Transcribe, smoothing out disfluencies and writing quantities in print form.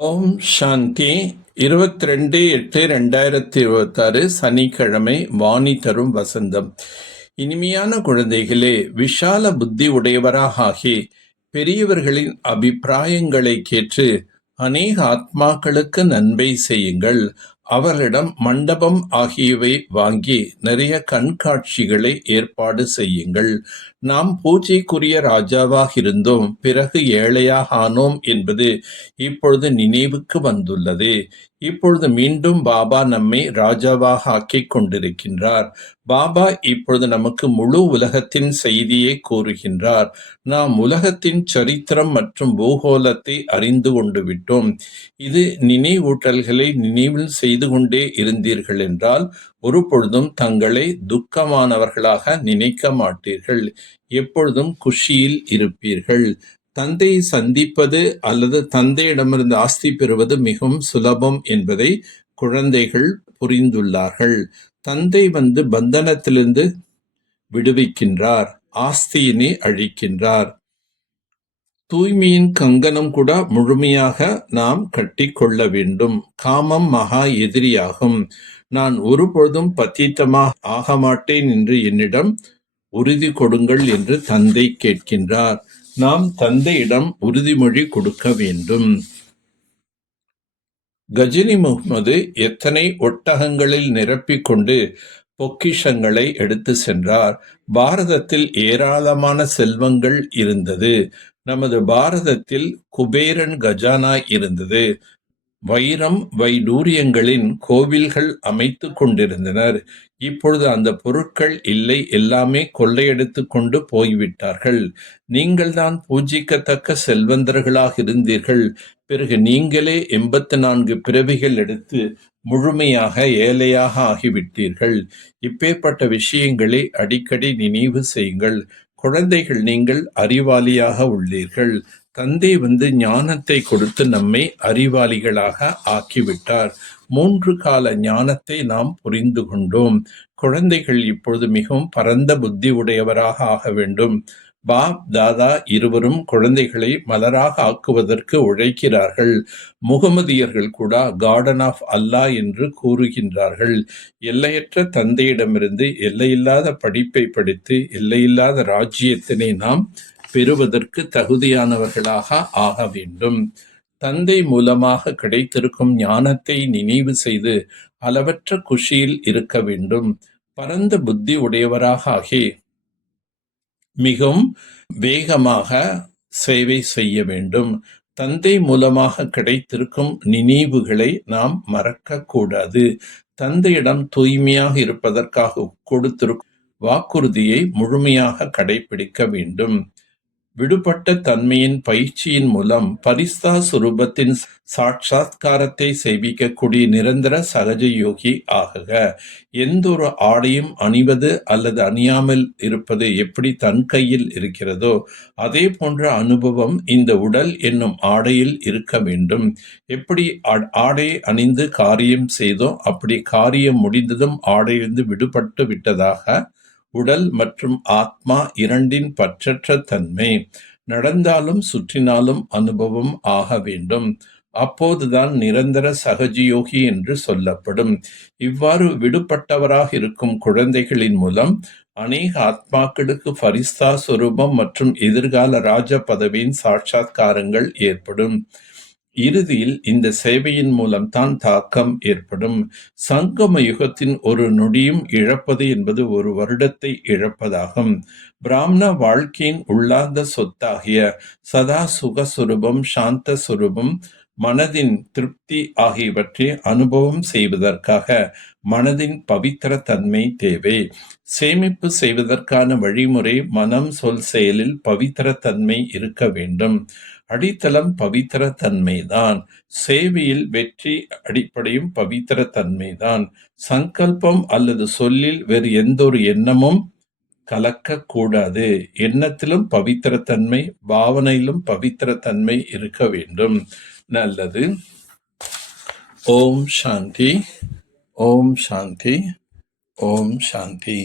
ஓம் சாந்தி. 22/8/2026 சனிக்கிழமை. வாணி தரும் வசந்தம். இனிமையான குழந்தைகளே, விஷால புத்தி உடையவராக ஆகி பெரியவர்களின் அபிப்பிராயங்களை கேட்டு அநேக ஆத்மாக்களுக்கு நன்மை செய்யுங்கள். அவர்களிடம் மண்டபம் ஆகியவை வாங்கி நிறைய கண்காட்சிகளை ஏற்பாடு செய்யுங்கள். நாம் பூஜைக்குரிய ராஜாவாக இருந்தோம், பிறகு ஏழையாக ஆனோம் என்பது இப்பொழுது நினைவுக்கு வந்துள்ளது. இப்பொழுது மீண்டும் பாபா நம்மை ராஜாவாக ஆக்கிக் கொண்டிருக்கின்றார். பாபா இப்பொழுது நமக்கு முழு உலகத்தின் செய்தியை கூறுகின்றார். நாம் உலகத்தின் சரித்திரம் மற்றும் பூகோளத்தை அறிந்து கொண்டு விட்டோம். இது நினைவூட்டல்களை நினைவில் செய்து கொண்டே இருந்தீர்கள் என்றால் ஒரு பொழுதும் தங்களை துக்கமானவர்களாக நினைக்க மாட்டீர்கள். எப்பொழுதும் குஷியில் இருப்பீர்கள். தந்தையை சந்திப்பது அல்லது தந்தையிடமிருந்து ஆஸ்தி பெறுவது மிகவும் சுலபம் என்பதை குழந்தைகள் புரிந்துள்ளார்கள். தந்தை வந்து பந்தனத்திலிருந்து விடுவிக்கின்றார், ஆஸ்தியினை அழிக்கின்றார். தூய்மையின் கங்கணம் கூட முழுமையாக நாம் கட்டி கொள்ள வேண்டும். காமம் மகா எதிரியாகும். நான் ஒருபொழுதும் பத்தித்தமாக ஆக மாட்டேன் என்று என்னிடம் உறுதி கொடுங்கள் என்று தந்தை கேட்கின்றார். நாம் தந்தையிடம் உறுதிமொழி கொடுக்க வேண்டும். கஜினி முகமது எத்தனை ஒட்டகங்களில் நிரப்பிக் கொண்டு பொக்கிஷங்களை எடுத்து சென்றார். பாரதத்தில் ஏராளமான செல்வங்கள் இருந்தது. நமது பாரதத்தில் குபேரன் கஜானா இருந்தது. வைரம் வைடூரியங்களின் கோவில்கள் அமைத்து கொண்டிருந்தனர். இப்பொழுது அந்த பொருட்கள் இல்லை, எல்லாமே கொள்ளையடித்து கொண்டு போய்விட்டார்கள். நீங்கள்தான் பூஜிக்கத்தக்க செல்வந்தர்களாக இருந்தீர்கள். பிறகு நீங்களே 84 பிறவிகள் எடுத்து முழுமையாக ஏழையாக ஆகிவிட்டீர்கள். இப்பேற்பட்ட விஷயங்களை அடிக்கடி நினைவு செய்யுங்கள். குழந்தைகள், நீங்கள் அறிவாளியாக உள்ளீர்கள். தந்தை வந்து ஞானத்தை கொடுத்து நம்மை அறிவாளிகளாக ஆக்கிவிட்டார். 3 கால ஞானத்தை நாம் புரிந்து கொண்டோம். குழந்தைகள் இப்பொழுது மிகவும் பரந்த புத்தி உடையவராக ஆக வேண்டும். பாப் தாதா இருவரும் குழந்தைகளை மலராக ஆக்குவதற்கு உழைக்கிறார்கள். முகமதியர்கள் கூட கார்டன் ஆஃப் அல்லாஹ் என்று கூறுகின்றார்கள். எல்லையற்ற தந்தையிடமிருந்து எல்லையில்லாத படிப்பை படித்து எல்லையில்லாத ராஜ்யத்தினை நாம் பெறுவதற்கு தகுதியானவர்களாக ஆக வேண்டும். தந்தை மூலமாக கிடைத்திருக்கும் ஞானத்தை நினைவு செய்து அளவற்ற குஷியில் இருக்க வேண்டும். பரந்த புத்தி உடையவராக ஆகி மிகவும் வேகமாக சேவை செய்ய வேண்டும். தந்தை மூலமாக கிடைத்திருக்கும் நினைவுகளை நாம் மறக்க கூடாது. தந்தையிடம் தூய்மையாக இருப்பதற்காக கொடுத்திருக்கும் வாக்குறுதியை முழுமையாக கடைபிடிக்க வேண்டும். விடுபட்ட தன்மையின் பயிற்சியின் மூலம் பரிஸ்தா சுரூபத்தின் சாட்சாத்காரத்தை செய்விக்கக்கூடிய நிரந்தர சகஜ யோகி ஆகுக. எந்த ஒரு ஆடையும் அணிவது அல்லது அணியாமல் இருப்பது எப்படி தன் கையில் இருக்கிறதோ அதே போன்ற அனுபவம் இந்த உடல் என்னும் ஆடையில் இருக்க வேண்டும். எப்படி ஆடை அணிந்து காரியம் செய்தோ அப்படி காரியம் முடிந்ததும் ஆடையிலிருந்து விடுபட்டு விட்டதாக உடல் மற்றும் ஆத்மா இரண்டின் பற்றற்ற தன்மை நடந்தாலும் சுற்றினாலும் அனுபவம் ஆக வேண்டும். அப்போதுதான் நிரந்தர சகஜயோகி என்று சொல்லப்படும். இவ்வாறு விடுபட்டவராக இருக்கும் குழந்தைகளின் மூலம் அநேக ஆத்மாக்களுக்கு ஃபரிஸ்தா சொரூபம் மற்றும் எதிர்கால ராஜ பதவியின் சாட்சாத்காரங்கள் ஏற்படும். இறுதியில் இந்த சேவையின் மூலம்தான் தாக்கம் ஏற்படும். சங்கம யுகத்தின் ஒரு நொடியும் இழப்பது என்பது ஒரு வருடத்தை இழப்பதாகும். பிராமண வாழ்க்கையின் உள்ளார்ந்த சொத்தாகிய சதா சுகஸ்வரூபம், சாந்த சுரூபம், மனதின் திருப்தி ஆகியவற்றை அனுபவம் செய்வதற்காக மனதின் பவித்திர தன்மை தேவை. சேமிப்பு செய்வதற்கான வழிமுறை மனம், சொல், செயலில் பவித்திர தன்மை இருக்க வேண்டும். அடித்தளம் பவித்திர தன்மைதான். சேவையில் வெற்றி அடிப்படையும் பவித்திர தன்மைதான். சங்கல்பம் அல்லது சொல்லில் வேறு எந்த ஒரு எண்ணமும் கலக்கக்கூடாது. எண்ணத்திலும் பவித்திரத்தன்மை, பாவனையிலும் பவித்திரத்தன்மை இருக்க வேண்டும். நல்லது. ஓம் சாந்தி. ஓம் சாந்தி. ஓம் சாந்தி.